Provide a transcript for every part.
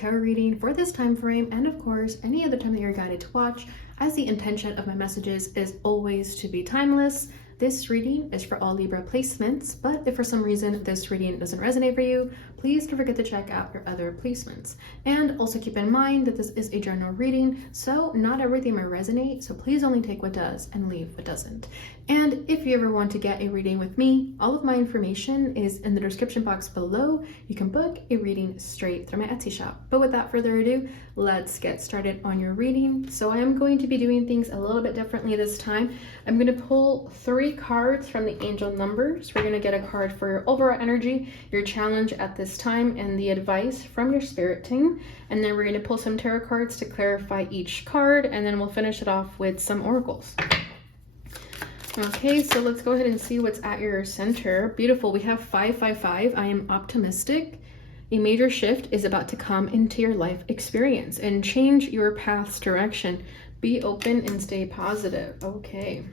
tarot reading for this time frame, and of course any other time that you're guided to watch, as the intention of my messages is always to be timeless. This reading is for all Libra placements, but if for some reason this reading doesn't resonate for you, please don't forget to check out your other placements. And also keep in mind that this is a general reading, so not everything may resonate, so please only take what does and leave what doesn't. And if you ever want to get a reading with me, all of my information is in the description box below. You can book a reading straight through my Etsy shop. But without further ado, let's get started on your reading. So I am going to be doing things a little bit differently this time. I'm going to pull 3 cards from the angel numbers. We're going to get a card for your overall energy, your challenge at this time, and the advice from your spirit team. And then we're going to pull some tarot cards to clarify each card, and then we'll finish it off with some oracles. Okay, so let's go ahead and see what's at your center. Beautiful. We have 555. I am optimistic. A major shift is about to come into your life experience and change your path's direction. Be open and stay positive. Okay.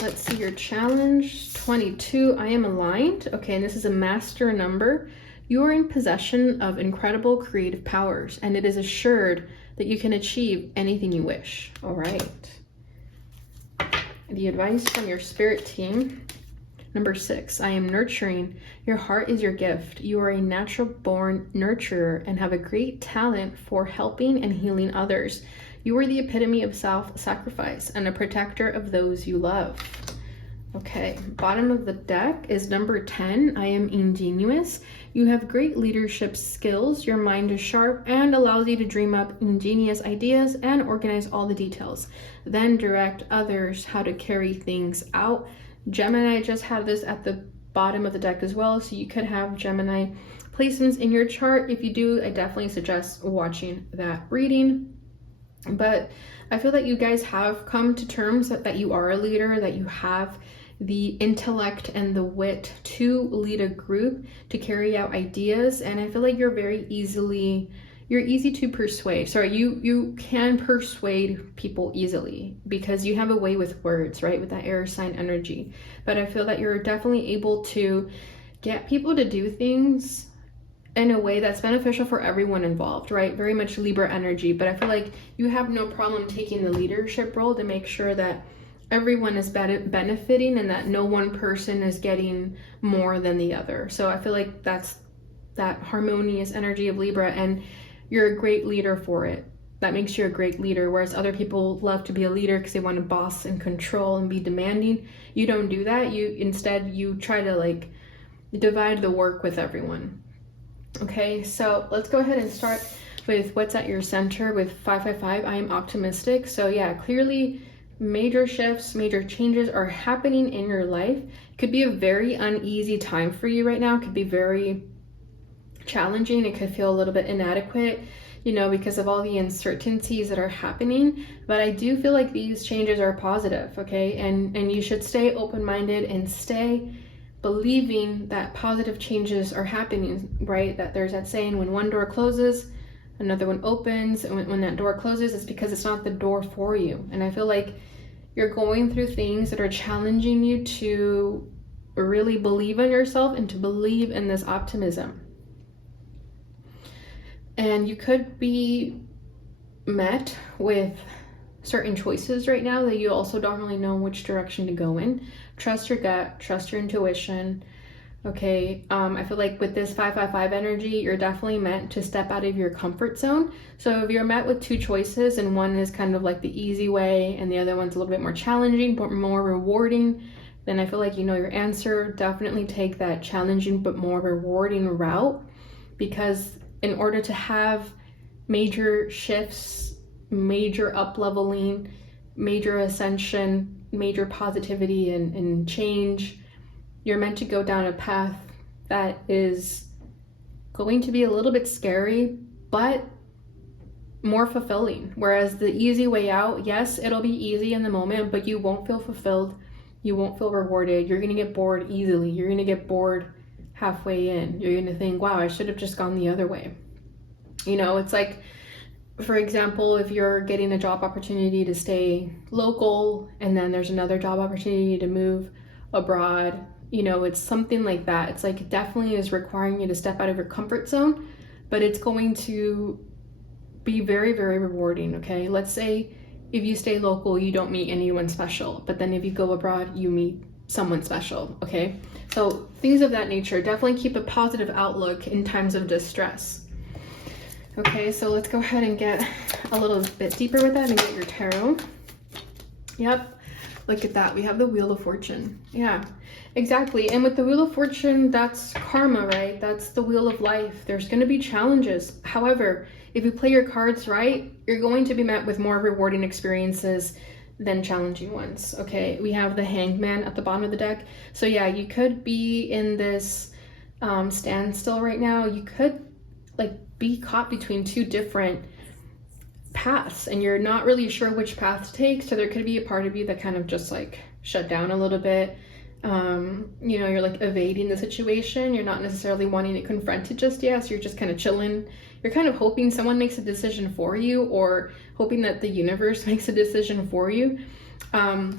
Let's see your challenge. 22. I am aligned. Okay, and this is a master number. You are in possession of incredible creative powers, and it is assured that you can achieve anything you wish. All right. The advice from your spirit team. Number 6, I am nurturing. Your heart is your gift. You are a natural born nurturer and have a great talent for helping and healing others. You are the epitome of self-sacrifice and a protector of those you love. Okay, bottom of the deck is number 10. I am ingenious. You have great leadership skills. Your mind is sharp and allows you to dream up ingenious ideas and organize all the details. Then direct others how to carry things out. Gemini just had this at the bottom of the deck as well, so you could have Gemini placements in your chart. If you do, I definitely suggest watching that reading. But I feel that you guys have come to terms that you are a leader, that you have the intellect and the wit to lead a group, to carry out ideas, and I feel like you're easy to persuade. Sorry, you can persuade people easily because you have a way with words, right? With that air sign energy. But I feel that you're definitely able to get people to do things in a way that's beneficial for everyone involved, right? Very much Libra energy, but I feel like you have no problem taking the leadership role to make sure that everyone is benefiting and that no one person is getting more than the other. So I feel like that's that harmonious energy of Libra, and you're a great leader for it. That makes you a great leader, whereas other people love to be a leader because they want to boss and control and be demanding. You don't do that. Instead you try to like divide the work with everyone. Okay, so let's go ahead and start with what's at your center with 555. I am optimistic. So yeah, clearly major shifts, major changes are happening in your life. It could be a very uneasy time for you right now. It could be very challenging. It could feel a little bit inadequate, because of all the uncertainties that are happening. But I do feel like these changes are positive, okay? And you should stay open-minded and stay believing that positive changes are happening, right? That there's that saying, when one door closes, another one opens, and when that door closes, it's because it's not the door for you. And I feel like you're going through things that are challenging you to really believe in yourself and to believe in this optimism. And you could be met with certain choices right now that you also don't really know which direction to go in. Trust your gut, trust your intuition. Okay, I feel like with this 555 energy, you're definitely meant to step out of your comfort zone. So if you're met with 2 choices and one is kind of like the easy way and the other one's a little bit more challenging but more rewarding, then I feel like you know your answer. Definitely take that challenging but more rewarding route, because in order to have major shifts, major up-leveling, major ascension, major positivity and change, you're meant to go down a path that is going to be a little bit scary, but more fulfilling. Whereas the easy way out, yes, it'll be easy in the moment, but you won't feel fulfilled. You won't feel rewarded. You're going to get bored easily. You're going to get bored halfway in. You're going to think, wow, I should have just gone the other way. It's like, for example, if you're getting a job opportunity to stay local and then there's another job opportunity to move abroad, it's something like that. It's like it definitely is requiring you to step out of your comfort zone, but it's going to be very, very rewarding, okay? Let's say if you stay local, you don't meet anyone special, but then if you go abroad, you meet someone special, okay? So things of that nature. Definitely keep a positive outlook in times of distress. Okay, so let's go ahead and get a little bit deeper with that and get your tarot. Yep, look at that. We have the Wheel of Fortune. Yeah, exactly. And with the Wheel of Fortune, that's karma, right? That's the wheel of life. There's going to be challenges. However, if you play your cards right, you're going to be met with more rewarding experiences than challenging ones, okay? We have the Hangman at the bottom of the deck. So yeah, you could be in this standstill right now. You could like be caught between two different paths and you're not really sure which path to take. So there could be a part of you that kind of just like shut down a little bit. You know, you're like evading the situation. You're not necessarily wanting to confront it just yet. So you're just kind of chilling. You're kind of hoping someone makes a decision for you or hoping that the universe makes a decision for you. And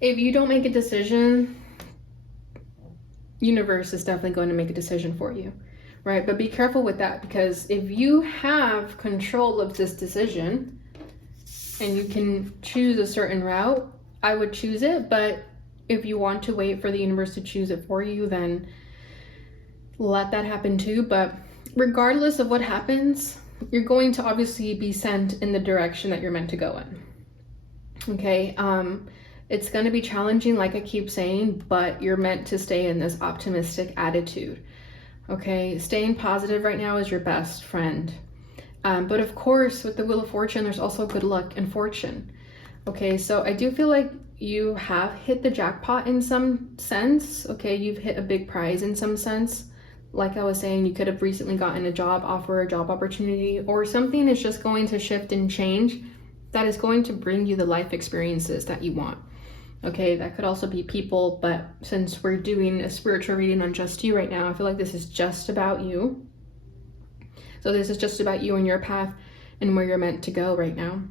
if you don't make a decision, universe is definitely going to make a decision for you. Right, but be careful with that, because if you have control of this decision and you can choose a certain route, I would choose it. But if you want to wait for the universe to choose it for you, then let that happen too. But regardless of what happens, you're going to obviously be sent in the direction that you're meant to go in. Okay, it's going to be challenging, like I keep saying, but you're meant to stay in this optimistic attitude. Okay, staying positive right now is your best friend. But of course, with the Wheel of Fortune, there's also good luck and fortune. Okay, so I do feel like you have hit the jackpot in some sense. Okay, you've hit a big prize in some sense. Like I was saying, you could have recently gotten a job offer, a job opportunity, or something is just going to shift and change that is going to bring you the life experiences that you want. Okay, that could also be people, but since we're doing a spiritual reading on just you right now, I feel like this is just about you. So this is just about you and your path and where you're meant to go right now.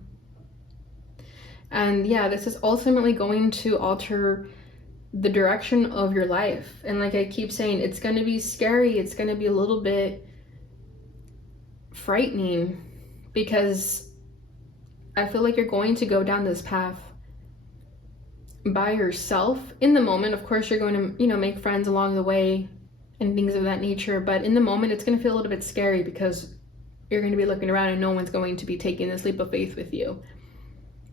And yeah, this is ultimately going to alter the direction of your life. And like I keep saying, it's going to be scary. It's going to be a little bit frightening because I feel like you're going to go down this path by yourself in the moment. Of course, you're going to, you know, make friends along the way and things of that nature. But in the moment, it's going to feel a little bit scary because you're going to be looking around and no one's going to be taking this leap of faith with you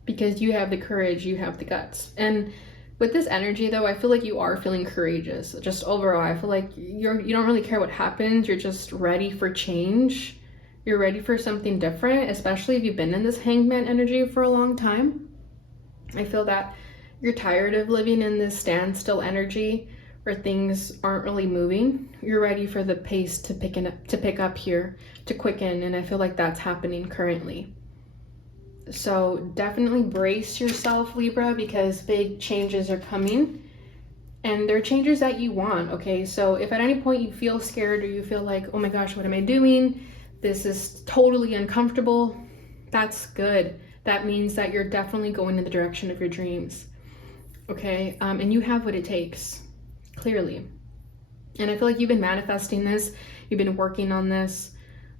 because you have the courage, you have the guts. And with this energy, though, I feel like you are feeling courageous. Just overall, I feel like you don't really care what happens. You're just ready for change. You're ready for something different, especially if you've been in this Hangman energy for a long time. I feel that you're tired of living in this standstill energy where things aren't really moving. You're ready for the pace to pick up here, to quicken, and I feel like that's happening currently. So definitely brace yourself, Libra, because big changes are coming, and they're changes that you want, okay? So if at any point you feel scared or you feel like, oh my gosh, what am I doing? This is totally uncomfortable, that's good. That means that you're definitely going in the direction of your dreams. Okay, and you have what it takes, clearly. And I feel like you've been manifesting this, you've been working on this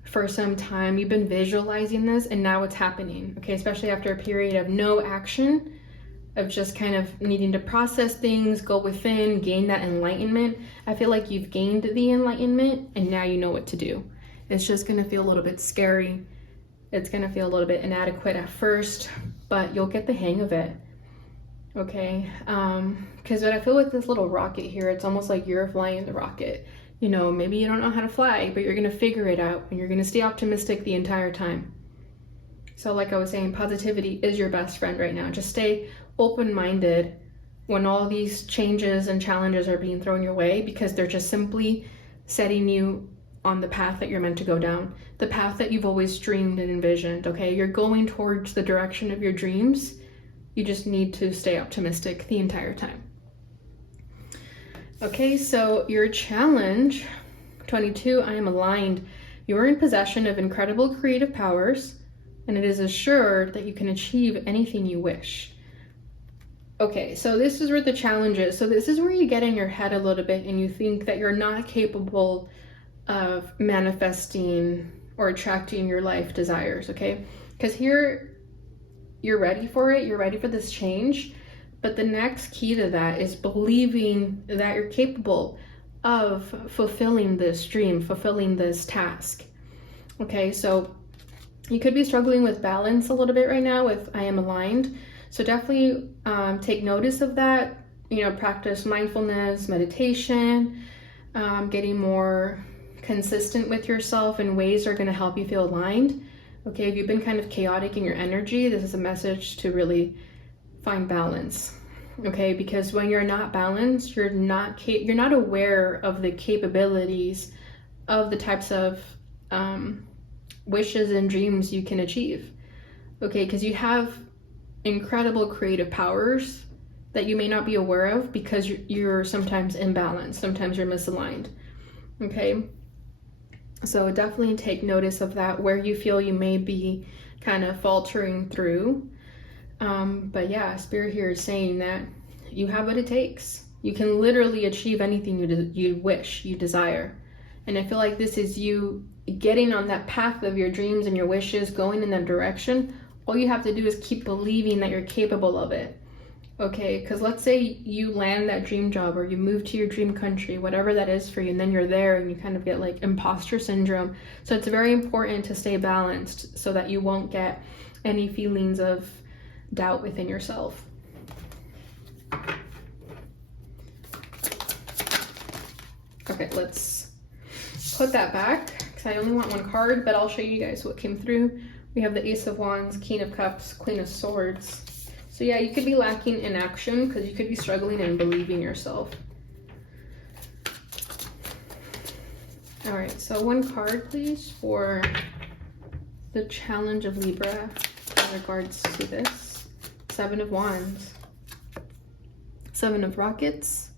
for some time, you've been visualizing this, and now it's happening, okay? Especially after a period of no action, of just kind of needing to process things, go within, gain that enlightenment. I feel like you've gained the enlightenment, and now you know what to do. It's just gonna feel a little bit scary. It's gonna feel a little bit inadequate at first, but you'll get the hang of it. Okay, because what I feel with this little rocket here, it's almost like you're flying the rocket. You know, maybe you don't know how to fly, but you're gonna figure it out and you're gonna stay optimistic the entire time. So like I was saying, positivity is your best friend right now. Just stay open-minded when all these changes and challenges are being thrown your way, because they're just simply setting you on the path that you're meant to go down, the path that you've always dreamed and envisioned, okay? You're going towards the direction of your dreams. You just need to stay optimistic the entire time. Okay, so your challenge, 22, I am aligned. You are in possession of incredible creative powers, and it is assured that you can achieve anything you wish. Okay, so this is where the challenge is. So this is where you get in your head a little bit and you think that you're not capable of manifesting or attracting your life desires, okay? Because here you're ready for it, you're ready for this change, but the next key to that is believing that you're capable of fulfilling this dream, fulfilling this task. Okay, so you could be struggling with balance a little bit right now with I am aligned. So definitely take notice of that. You know, practice mindfulness, meditation, getting more consistent with yourself in ways that are going to help you feel aligned. Okay, if you've been kind of chaotic in your energy, this is a message to really find balance. Okay, because when you're not balanced, you're not aware of the capabilities of the types of wishes and dreams you can achieve. Okay, because you have incredible creative powers that you may not be aware of because you're sometimes imbalanced, sometimes you're misaligned. Okay, so definitely take notice of that, where you feel you may be kind of faltering through. But yeah, Spirit here is saying that you have what it takes. You can literally achieve anything you wish, you desire. And I feel like this is you getting on that path of your dreams and your wishes, going in that direction. All you have to do is keep believing that you're capable of it. Okay, because let's say you land that dream job or you move to your dream country, whatever that is for you, and then you're there and you kind of get like imposter syndrome. So it's very important to stay balanced so that you won't get any feelings of doubt within yourself. Okay, let's put that back because I only want one card, but I'll show you guys what came through. We have the Ace of Wands, King of Cups, Queen of Swords. So yeah, you could be lacking in action because you could be struggling in believing yourself. All right, so one card, please, for the challenge of Libra in regards to this. 7 of Wands, 7 of Rockets.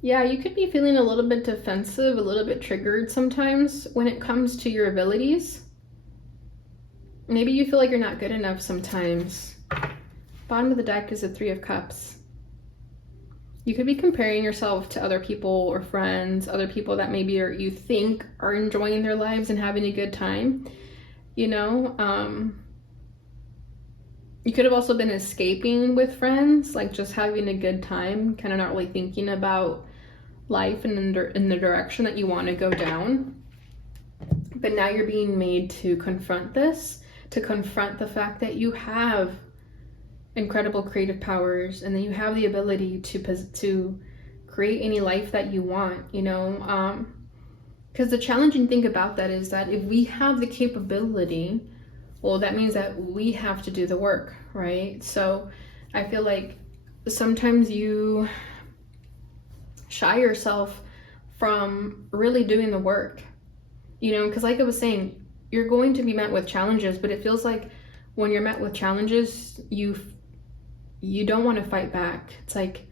Yeah, you could be feeling a little bit defensive, a little bit triggered sometimes when it comes to your abilities. Maybe you feel like you're not good enough sometimes. Bottom of the deck is the 3 of Cups. You could be comparing yourself to other people or friends, other people that maybe you think are enjoying their lives and having a good time. You know, you could have also been escaping with friends, like just having a good time, kind of not really thinking about life and in the direction that you want to go down. But now you're being made to confront this, to confront the fact that you have incredible creative powers and that you have the ability to create any life that you want, you know. Because the challenging thing about that is that if we have the capability, well, that means that we have to do the work, right? So I feel like sometimes you shy yourself from really doing the work, you know, because like I was saying, you're going to be met with challenges, but it feels like when you're met with challenges, you don't want to fight back. It's like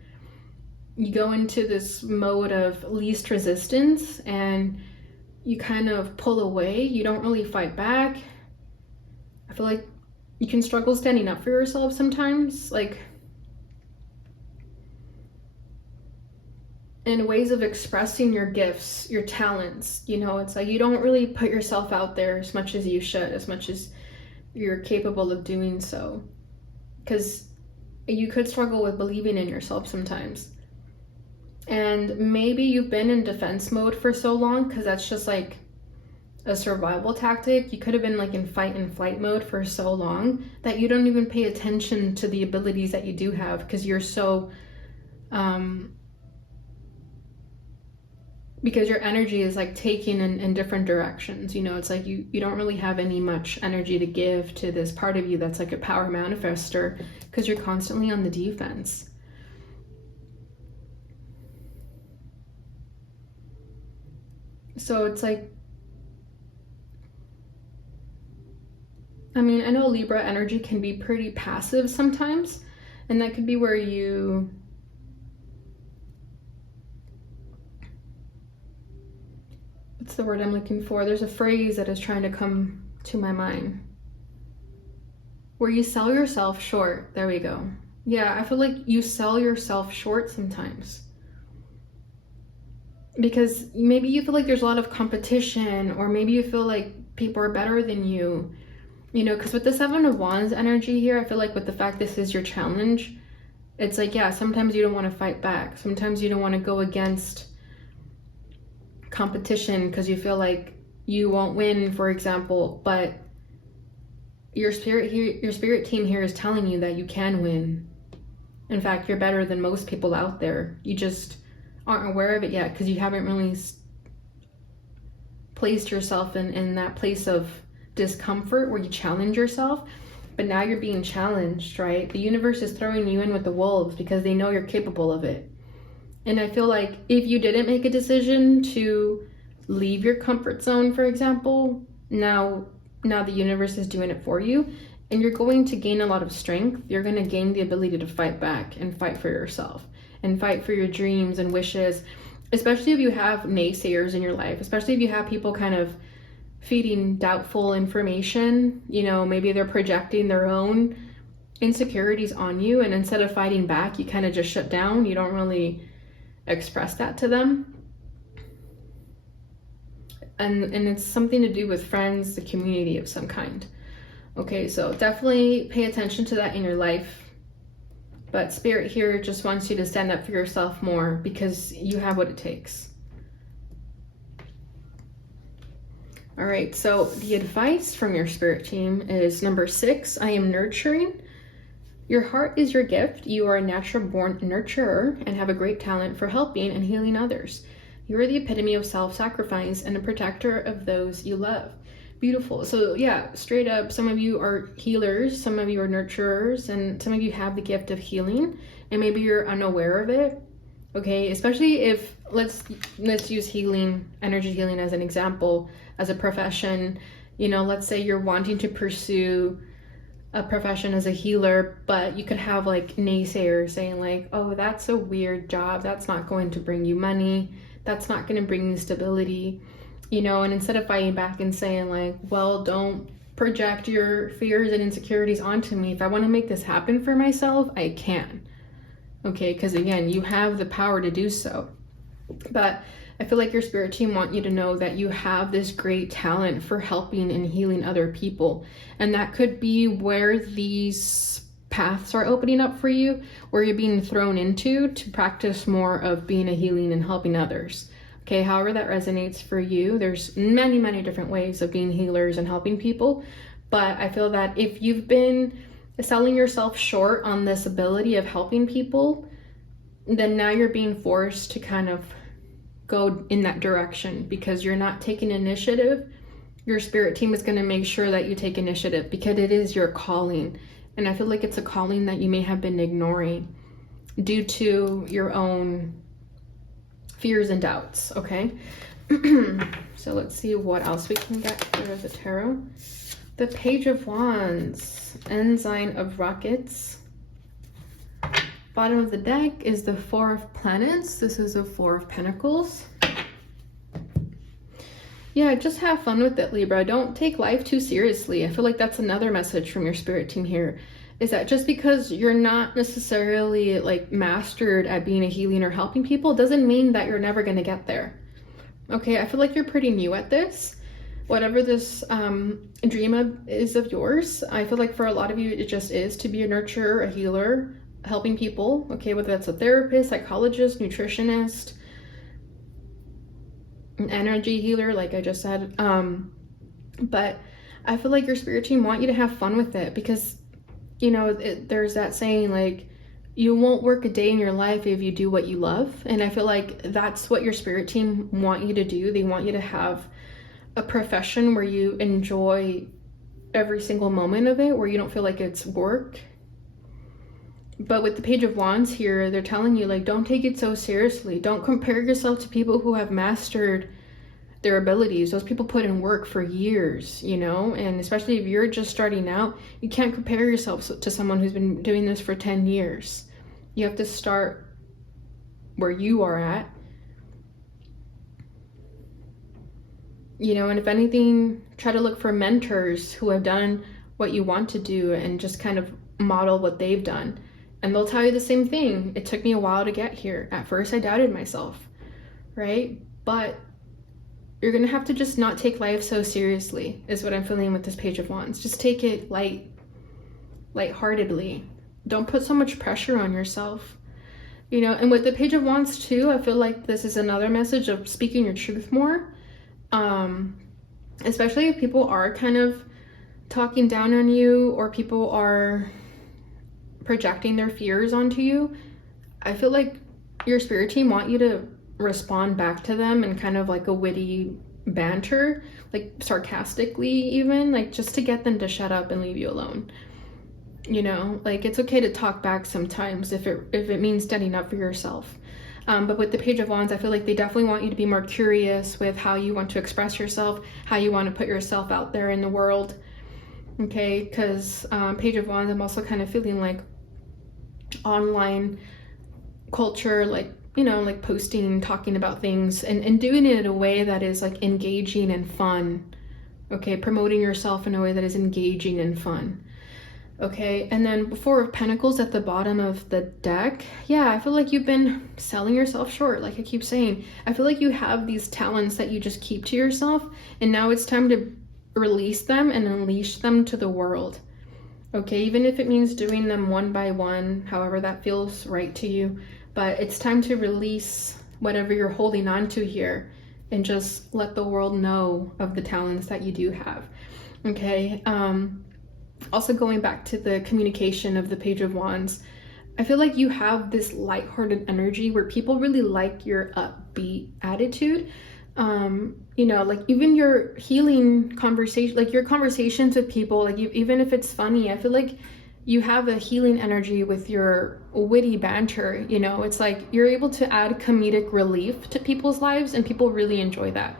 you go into this mode of least resistance and you kind of pull away. You don't really fight back. I feel like you can struggle standing up for yourself sometimes, like in ways of expressing your gifts, your talents. You know, it's like you don't really put yourself out there as much as you should, as much as you're capable of doing so, because you could struggle with believing in yourself sometimes. And maybe you've been in defense mode for so long because that's just like a survival tactic. You could have been like in fight and flight mode for so long that you don't even pay attention to the abilities that you do have because you're so because your energy is like taking in different directions. You know, it's like you don't really have any much energy to give to this part of you that's like a power manifester because you're constantly on the defense. So it's like, I mean, I know Libra energy can be pretty passive sometimes, and that could be where you what's the word I'm looking for? There's a phrase that is trying to come to my mind. Where you sell yourself short. There we go. Yeah, I feel like you sell yourself short sometimes. because maybe you feel like there's a lot of competition, or maybe you feel like people are better than you, you know, because with the Seven of Wands energy here, I feel like with the fact this is your challenge, it's like, yeah, sometimes you don't want to fight back. Sometimes you don't want to go against competition because you feel like you won't win, for example, but your spirit team here is telling you that you can win. In fact, you're better than most people out there. You just aren't aware of it yet because you haven't really placed yourself in that place of discomfort where you challenge yourself. But now you're being challenged, right? The universe is throwing you in with the wolves because they know you're capable of it. And I feel like if you didn't make a decision to leave your comfort zone, for example, now the universe is doing it for you, and you're going to gain a lot of strength. You're going to gain the ability to fight back and fight for yourself and fight for your dreams and wishes, especially if you have naysayers in your life, especially if you have people kind of feeding doubtful information. You know, maybe they're projecting their own insecurities on you, and instead of fighting back, you kind of just shut down. You don't really express that to them. And it's something to do with friends, the community of some kind. Okay, so definitely pay attention to that in your life. But Spirit here just wants you to stand up for yourself more because you have what it takes. All right, so the advice from your Spirit team is number 6, I am nurturing. Your heart is your gift. You are a natural born nurturer and have a great talent for helping and healing others. You are the epitome of self-sacrifice and a protector of those you love. Beautiful. So yeah, straight up, some of you are healers, some of you are nurturers, and some of you have the gift of healing, and maybe you're unaware of it. Okay, especially if let's use healing, energy healing as an example, as a profession. You know, let's say you're wanting to pursue a profession as a healer, but you could have like naysayers saying like, oh, that's a weird job, that's not going to bring you money, that's not going to bring you stability, you know. And instead of fighting back and saying like, well, don't project your fears and insecurities onto me. If I want to make this happen for myself, I can. Okay, because again, you have the power to do so. But I feel like your Spirit team want you to know that you have this great talent for helping and healing other people. And that could be where these paths are opening up for you, where you're being thrown into to practice more of being a healing and helping others. Okay, however that resonates for you. There's many, many different ways of being healers and helping people. But I feel that if you've been selling yourself short on this ability of helping people, then now you're being forced to kind of go in that direction because you're not taking initiative. Your Spirit team is going to make sure that you take initiative because it is your calling. And I feel like it's a calling that you may have been ignoring due to your own fears and doubts. Okay. So let's see what else we can get out of the tarot. The Page of Wands, Ensign of Rockets. Bottom of the deck is the Four of Planets. This is a Four of Pentacles. Yeah, just have fun with it, Libra. Don't take life too seriously. I feel like that's another message from your Spirit team here, is that just because you're not necessarily like mastered at being a healing or helping people doesn't mean that you're never going to get there. Okay, I feel like you're pretty new at this. Whatever this dream is of yours, I feel like for a lot of you, it just is to be a nurturer, a healer, helping people. Okay, whether that's a therapist, psychologist, nutritionist, an energy healer, like I just said. But I feel like your Spirit team want you to have fun with it because, you know, there's that saying like, you won't work a day in your life if you do what you love. And I feel like that's what your Spirit team want you to do. They want you to have a profession where you enjoy every single moment of it, where you don't feel like it's work. But with the Page of Wands here, they're telling you, like, don't take it so seriously. Don't compare yourself to people who have mastered their abilities. Those people put in work for years, you know? And especially if you're just starting out, you can't compare yourself to someone who's been doing this for 10 years. You have to start where you are at. You know, and if anything, try to look for mentors who have done what you want to do and just kind of model what they've done. And they'll tell you the same thing. It took me a while to get here. At first, I doubted myself. right? But you're gonna have to just not take life so seriously, is what I'm feeling with this Page of Wands. Just take it lightheartedly. Don't put so much pressure on yourself. You know, and with the Page of Wands too, I feel like this is another message of speaking your truth more. Especially if people are kind of talking down on you, or people are projecting their fears onto you. I feel like your spirit team want you to respond back to them in kind of like a witty banter, like sarcastically even, like just to get them to shut up and leave you alone. You know, like it's okay to talk back sometimes if it means standing up for yourself. But with the Page of Wands, I feel like they definitely want you to be more curious with how you want to express yourself, how you want to put yourself out there in the world. Okay, because Page of Wands, I'm also kind of feeling like online culture, like, you know, like posting, talking about things and doing it in a way that is like engaging and fun. Okay, promoting yourself in a way that is engaging and fun. Okay, and then Four of Pentacles at the bottom of the deck. Yeah, I feel like you've been selling yourself short, like I keep saying. I feel like you have these talents that you just keep to yourself, and now it's time to release them and unleash them to the world. Okay, even if it means doing them one by one, however that feels right to you. But it's time to release whatever you're holding on to here and just let the world know of the talents that you do have. Okay, also going back to the communication of the Page of Wands, I feel like you have this lighthearted energy where people really like your upbeat attitude. You know, like even your healing conversation, like your conversations with people, like even if it's funny, I feel like you have a healing energy with your witty banter. You know, it's like you're able to add comedic relief to people's lives, and people really enjoy that.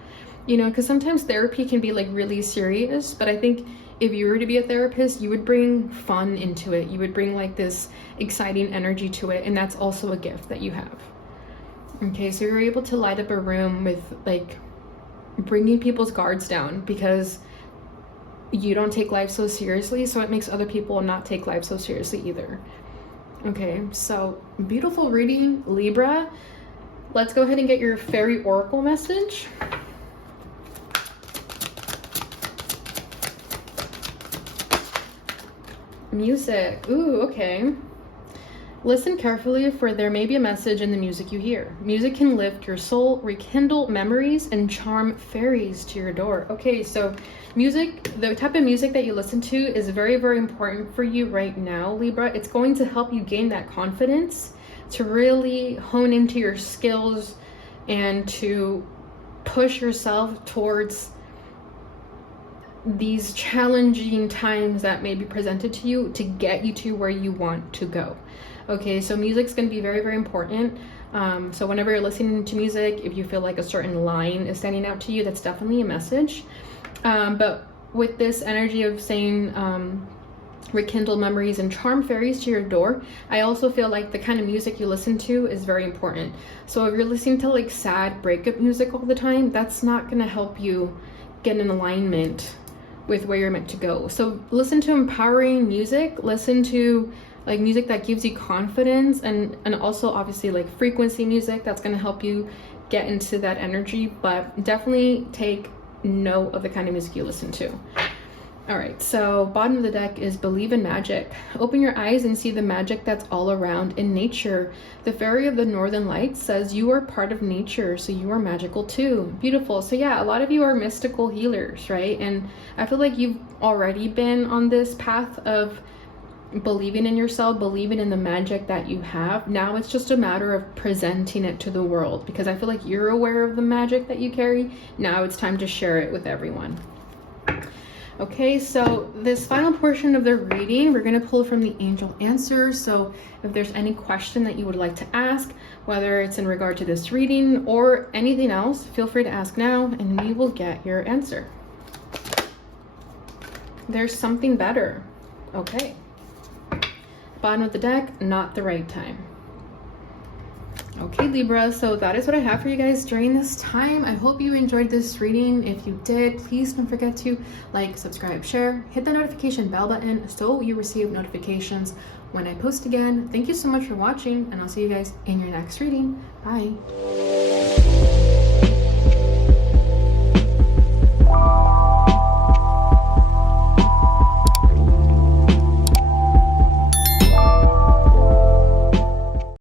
You know, because sometimes therapy can be like really serious, but I think if you were to be a therapist, you would bring fun into it. You would bring like this exciting energy to it, and that's also a gift that you have. Okay, so you're able to light up a room with like bringing people's guards down because you don't take life so seriously, so it makes other people not take life so seriously either. Okay, so beautiful reading, Libra. Let's go ahead and get your fairy oracle message. Music. Ooh, okay. Listen carefully, for there may be a message in the music you hear. Music can lift your soul, rekindle memories, and charm fairies to your door. Okay, so music, the type of music that you listen to is very, very important for you right now, Libra. It's going to help you gain that confidence to really hone into your skills and to push yourself towards these challenging times that may be presented to you to get you to where you want to go. Okay, so music's going to be very, very important. So whenever you're listening to music, if you feel like a certain line is standing out to you, that's definitely a message. But with this energy of saying rekindle memories and charm fairies to your door, I also feel like the kind of music you listen to is very important. So if you're listening to like sad breakup music all the time, that's not going to help you get in alignment with where you're meant to go. So listen to empowering music, listen to like music that gives you confidence, and also obviously like frequency music that's going to help you get into that energy. But definitely take note of the kind of music you listen to. All right, so bottom of the deck is believe in magic. Open your eyes and see the magic that's all around in nature. The fairy of the northern lights says you are part of nature, so you are magical too. Beautiful. So yeah, a lot of you are mystical healers, right? And I feel like you've already been on this path of believing in yourself, believing in the magic that you have. Now it's just a matter of presenting it to the world, because I feel like you're aware of the magic that you carry. Now it's time to share it with everyone. Okay, so this final portion of the reading, we're going to pull from the angel answers. So if there's any question that you would like to ask, whether it's in regard to this reading or anything else, feel free to ask now and we will get your answer. There's something better. Okay. Bottom of the deck, not the right time. Okay, Libra, so that is what I have for you guys during this time. I hope you enjoyed this reading. If you did, please don't forget to like, subscribe, share, hit the notification bell button so you receive notifications when I post again. Thank you so much for watching, and I'll see you guys in your next reading. Bye.